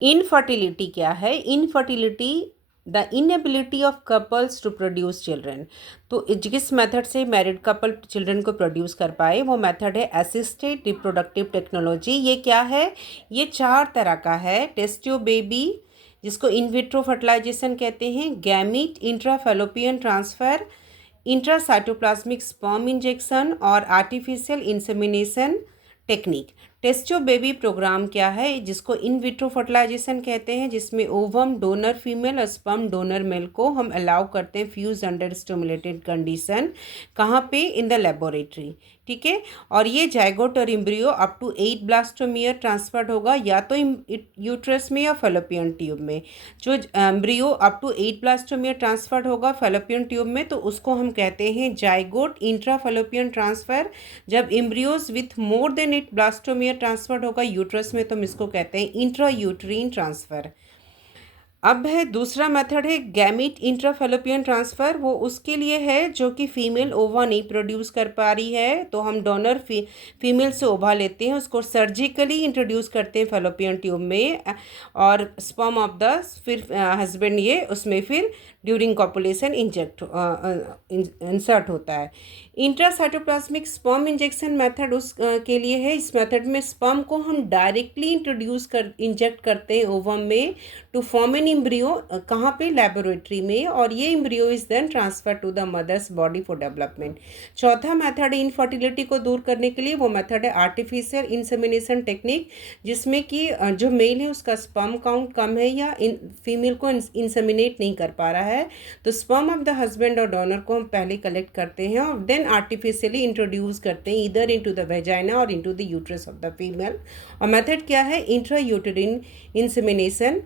Infertility क्या है? Infertility the inability of couples to produce children. तो जिस मेथड से मैरिड कपल चिल्ड्रन को प्रोड्यूस कर पाए वो मेथड है असिस्टेड रिप्रोडक्टिव टेक्नोलॉजी। ये क्या है? ये 4 तरह का है। टेस्ट ट्यूब बेबी, जिसको इन विट्रो फर्टिलाइजेशन कहते हैं, gamete intrafallopian transfer, intracytoplasmic sperm injection और artificial insemination technique. Test tube baby programme क्या है? जिसको इन विट्रो फर्टिलाइजेशन कहते हैं, जिसमें ओवम डोनर फीमेल और स्पर्म डोनर मेल को हम अलाउ करते हैं फ्यूज अंडर स्टिमुलेटेड कंडीशन। कहाँ पे? In the laboratory. ठीक है। और ये जाइगोट और embryo up to 8 blastomere transferred होगा, या तो यूट्रस में या फेलोपियन ट्यूब में। जो embryo up to 8 blastomere transferred होगा फेलोपियन ट्यूब में, तो उसको हम कहते हैं जाइगोट इंट्राफेलोपियन ट्रांसफर। जब embryos with more than 8 blastomere transferred होगा यूट्रस में, तो हम इसको कहते हैं इंट्रा यूट्रीन ट्रांसफ़र। अब है दूसरा मेथड है गैमीट इंट्राफेलोपियन ट्रांसफ़र। वो उसके लिए है जो कि फीमेल ओवा नहीं प्रोड्यूस कर पा रही है, तो हम डोनर फीमेल से ओवा लेते हैं, उसको सर्जिकली इंट्रोड्यूस करते हैं फेलोपियन ट्यूब में, और स्पर्म ऑफ द फिर हस्बैंड ये उसमें फिर ड्यूरिंग कॉपुलेशन इंसर्ट होता है। इंट्रासाइटोप्लाज्मिक स्पर्म इंजेक्शन मेथड उस के लिए है। इस मेथड में स्पर्म को हम डायरेक्टली इंजेक्ट करते हैं ओवम में टू फॉर्म एन एम्ब्रियो। कहाँ पे? लेबोरेटरी में। और ये embryo is then transfer to the mother's body for development. चौथा मेथड है इनफर्टिलिटी को दूर करने के लिए, वो मेथड है आर्टिफिशियल इंसेमिनेशन टेक्निक, जिसमें कि जो मेल है उसका स्पर्म काउंट कम है या फीमेल को इंसेमिनेट नहीं कर पा रहा है, तो स्पर्म ऑफ द हस्बैंड और डोनर को हम पहले कलेक्ट करते हैं और देन आर्टिफिशियली इंट्रोड्यूस करते हैं इधर इनटू द वेजाइना और into the uterus of the female. और मेथड क्या है? Intra यूटेरिन insemination